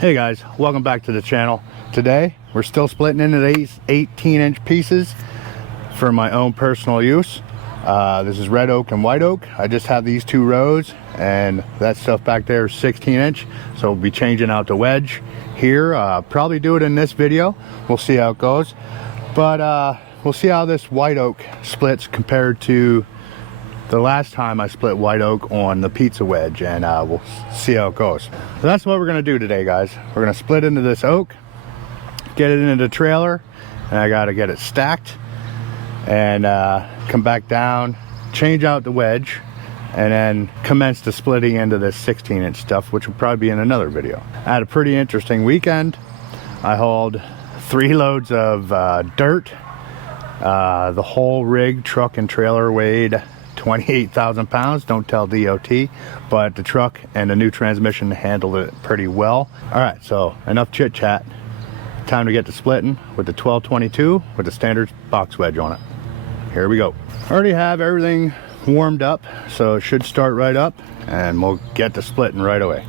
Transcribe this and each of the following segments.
Hey guys, welcome back to the channel. Today we're still splitting into these 18-inch pieces for my own personal use. This is red oak and white oak. I just have these two rows, and that stuff back there is 16-inch, so we'll be changing out the wedge here. Probably do it in this video. We'll see how it goes, but we'll see how this white oak splits compared to the last time I split white oak on the pizza wedge, and we'll see how it goes. So that's what we're gonna do today, guys. We're gonna split into this oak, get it into the trailer, and I gotta get it stacked, and come back down, change out the wedge, and then commence the splitting into this 16-inch stuff, which will probably be in another video. I had a pretty interesting weekend. I hauled 3 loads of dirt. The whole rig, truck and trailer weighed 28,000 pounds. Don't tell DOT, but the truck and the new transmission handled it pretty well. All right, so enough chit chat. Time to get to splitting with the 1222 with the standard box wedge on it. Here we go. I already have everything warmed up, so it should start right up, and we'll get to splitting right away.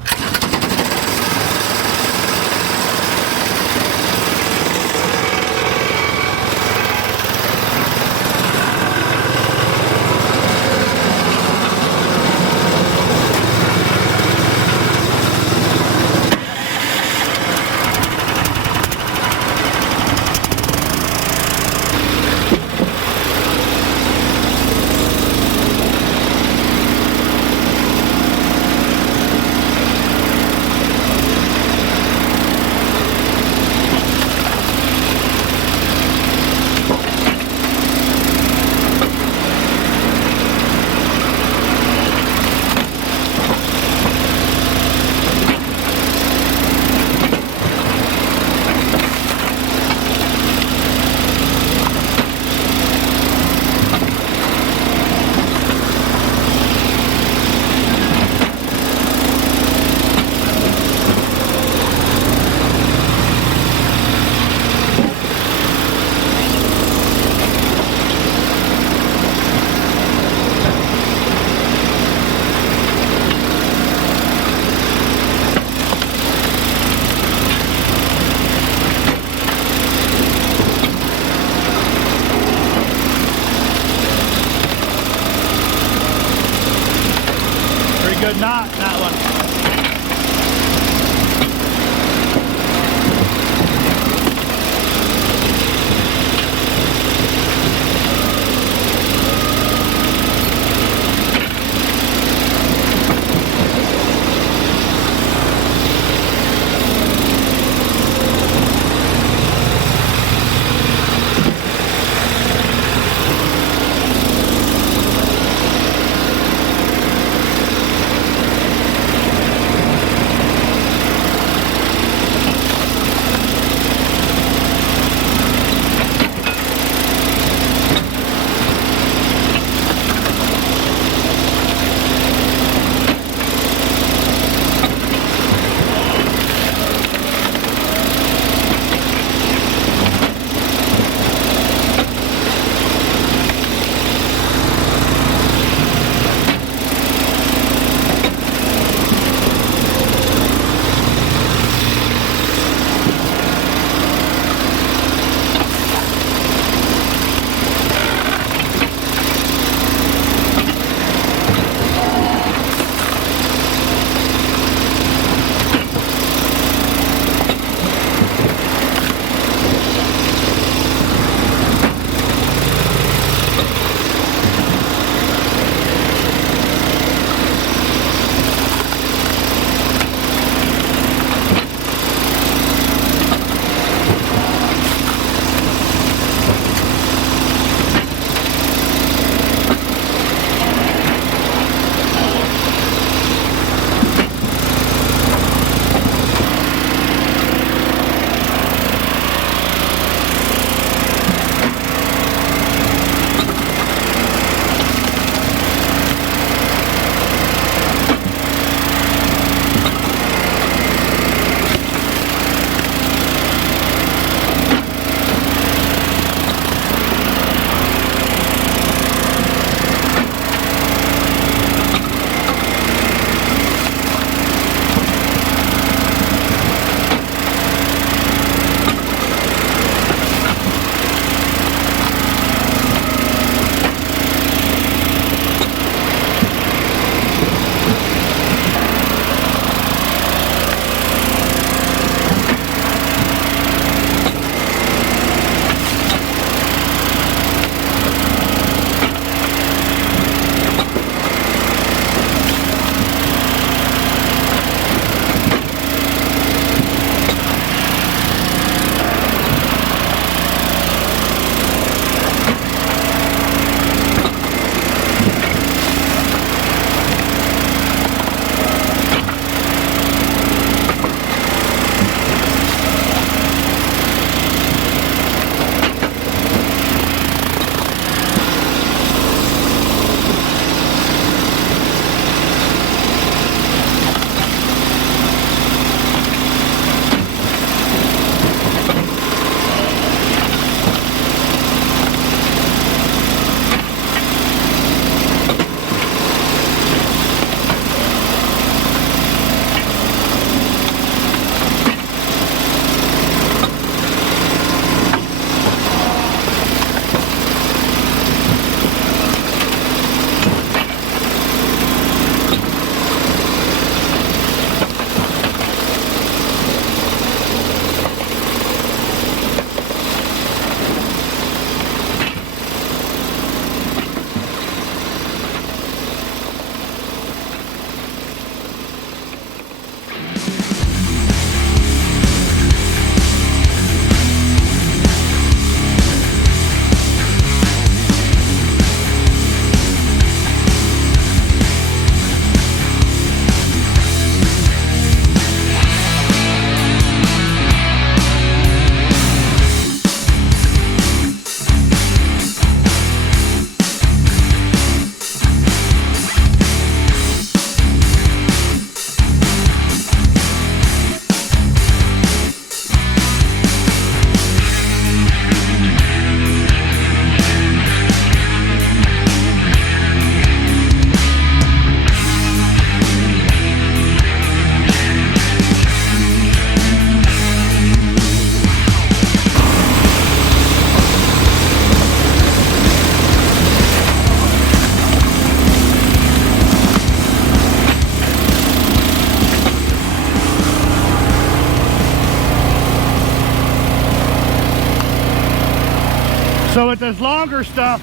So with this longer stuff,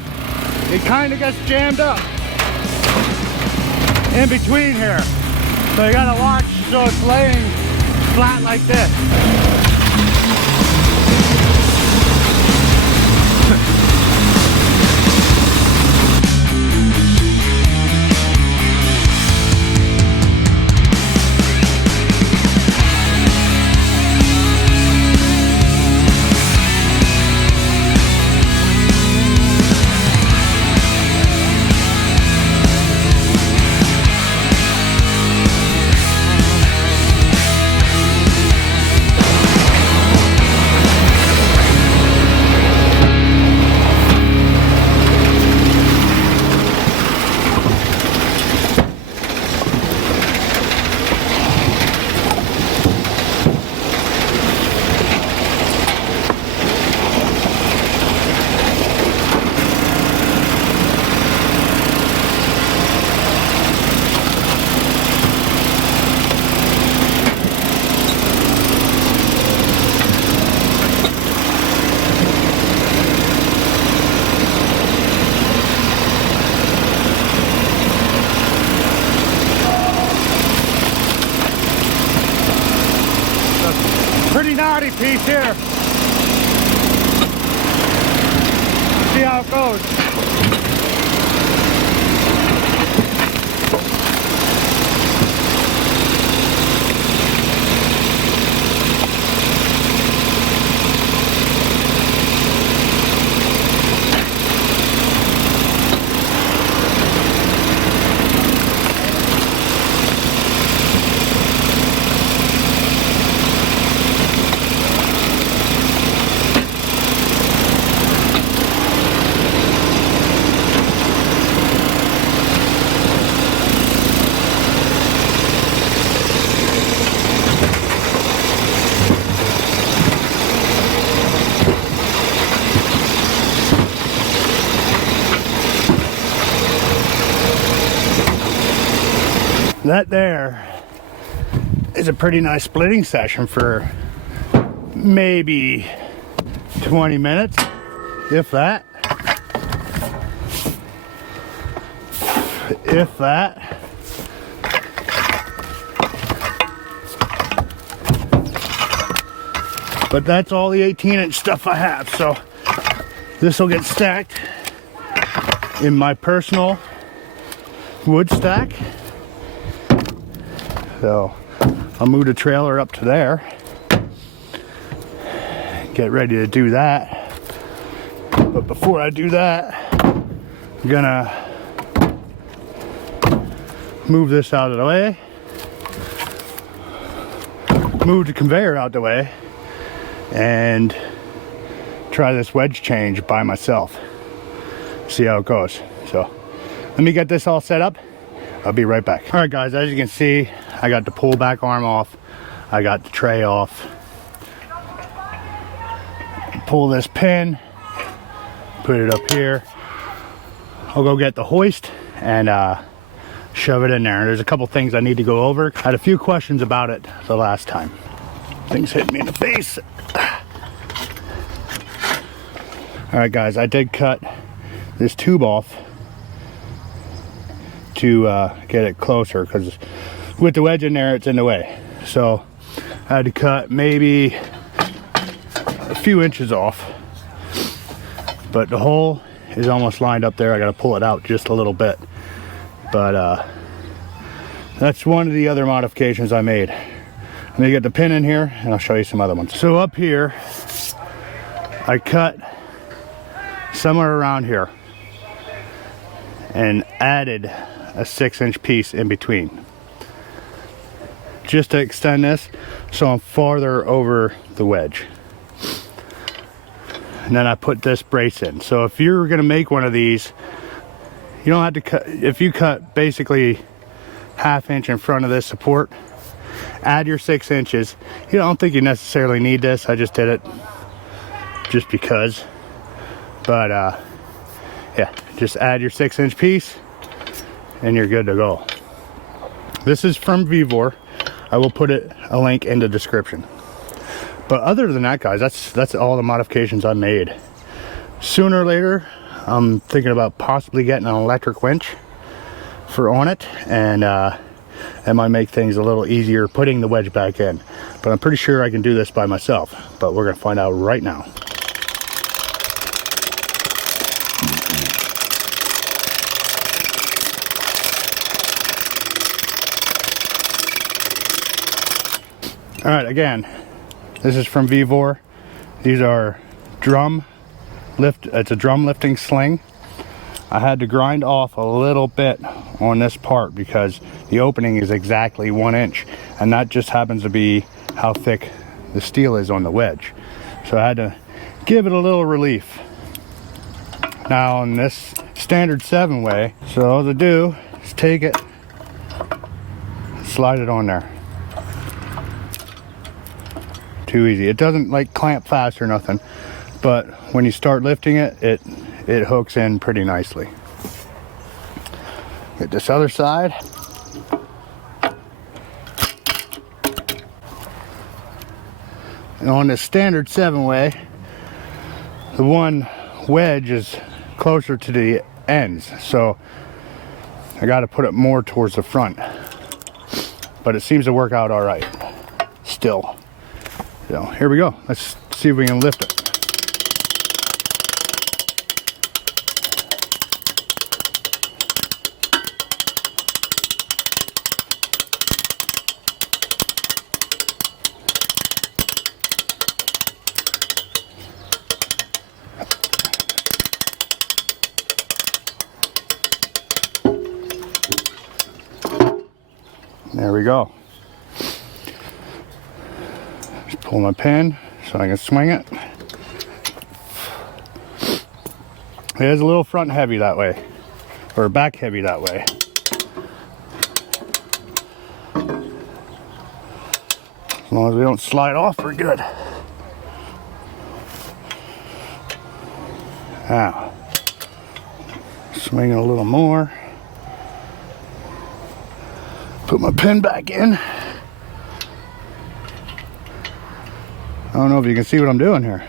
it kind of gets jammed up in between here. So you gotta watch so it's laying flat like this. Pretty knotty piece here. See how it goes. That there is a pretty nice splitting session for maybe 20 minutes, if that. If that. But that's all the 18-inch stuff I have, so this will get stacked in my personal wood stack. So I'll move the trailer up to there, get ready to do that. But before I do that, I'm gonna move this out of the way, move the conveyor out the way, and try this wedge change by myself. See how it goes. So let me get this all set up. I'll be right back. All right guys, as you can see, I got the pull back arm off. I got the tray off. Pull this pin, put it up here. I'll go get the hoist and shove it in there. There's a couple things I need to go over. I had a few questions about it the last time. Things hit me in the face. All right guys, I did cut this tube off to get it closer, because with the wedge in there it's in the way. So I had to cut maybe a few inches off, but the hole is almost lined up there. I got to pull it out just a little bit, but that's one of the other modifications I made. Let me get the pin in here and I'll show you some other ones. So up here I cut somewhere around here and added a 6-inch piece in between, just to extend this so I'm farther over the wedge. And then I put this brace in. So if you're gonna make one of these, you don't have to cut. If you cut basically 1/2 inch in front of this support, add your 6 inches. You don't think you necessarily need this. I just did it just because. But yeah, just add your 6-inch piece and you're good to go. This is from Vevor. I will put a link in the description. But other than that guys, that's all the modifications I made. Sooner or later, I'm thinking about possibly getting an electric winch for on it, and that might make things a little easier putting the wedge back in. But I'm pretty sure I can do this by myself, but we're gonna find out right now. All right, again, this is from Vevor. These are it's a drum lifting sling. I had to grind off a little bit on this part because the opening is exactly 1 inch, and that just happens to be how thick the steel is on the wedge. So I had to give it a little relief. Now on this standard 7-way, so all to do is take it, slide it on there. Too easy. It doesn't like clamp fast or nothing, but when you start lifting it, it hooks in pretty nicely. Get this other side. And on this standard 7-way, the one wedge is closer to the ends, so I got to put it more towards the front. But it seems to work out all right still. So here we go. Let's see if we can lift it. There we go. Just pull my pin so I can swing it. It is a little front heavy that way, or back heavy that way. As long as we don't slide off, we're good. Now, swing it a little more. Put my pin back in. I don't know if you can see what I'm doing here.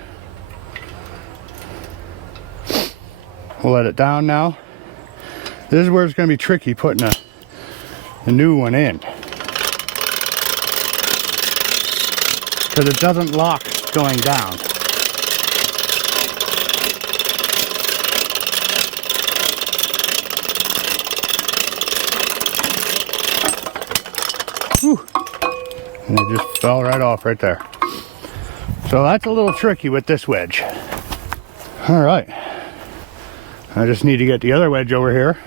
We'll let it down now. This is where it's going to be tricky putting a new one in, because it doesn't lock going down. Whew. And it just fell right off right there. So that's a little tricky with this wedge. All right. I just need to get the other wedge over here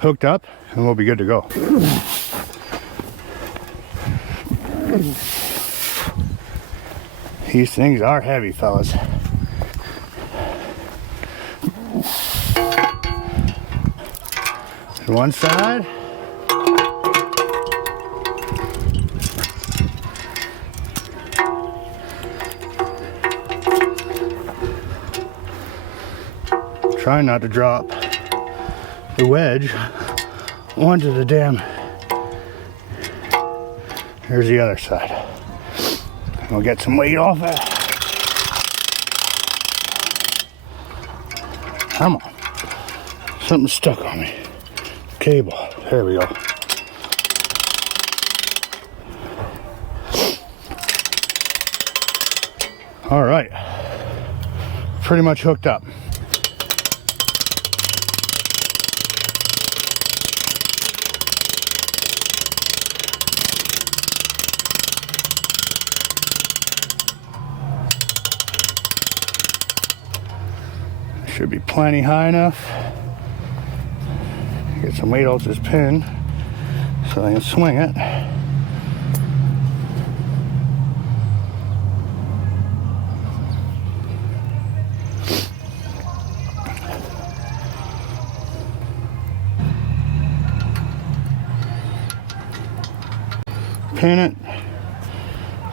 hooked up and we'll be good to go. These things are heavy, fellas. One side. Try not to drop the wedge onto the damn. Here's the other side. We'll get some weight off it. Come on. Something's stuck on me. Cable. There we go. All right. Pretty much hooked up. Should be plenty high enough. Get some weight off this pin so I can swing it. Pin it.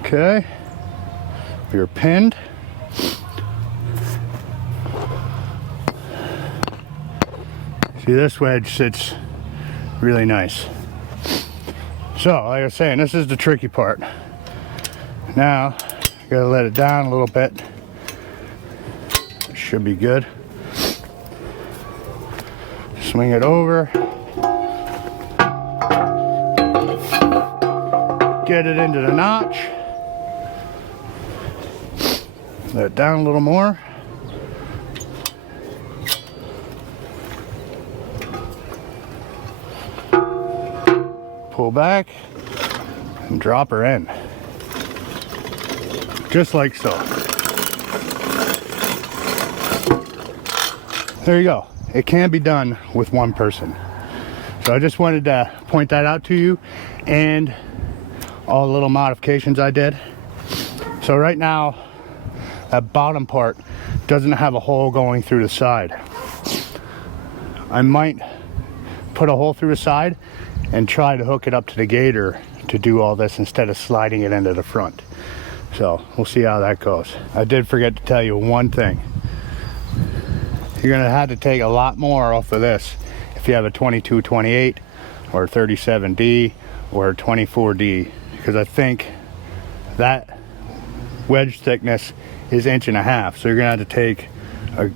Okay. You're pinned. See, this wedge sits really nice. So, like I was saying, this is the tricky part. Now, gotta let it down a little bit. should be good. Swing it over. Get it into the notch. Let it down a little more. Pull back and drop her in. Just like so. There you go. It can be done with one person. So I just wanted to point that out to you, and all the little modifications I did. So right now, that bottom part doesn't have a hole going through the side. I might put a hole through the side and try to hook it up to the Gator to do all this instead of sliding it into the front. So we'll see how that goes. I did forget to tell you one thing. You're gonna have to take a lot more off of this if you have a 22-28 or 37D or 24D, because I think that wedge thickness is 1.5 inches. So you're gonna have to take a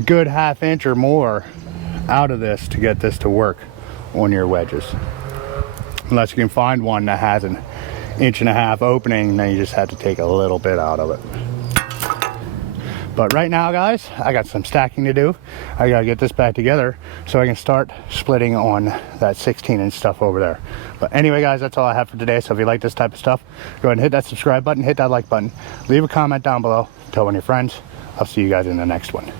good 1/2 inch or more out of this to get this to work on your wedges. Unless you can find one that has an 1.5 inch opening, then you just have to take a little bit out of it. But right now, guys, I got some stacking to do. I gotta get this back together so I can start splitting on that 16-inch stuff over there. But anyway, guys, that's all I have for today. So if you like this type of stuff, go ahead and hit that subscribe button, hit that like button, leave a comment down below, tell one of your friends. I'll see you guys in the next one.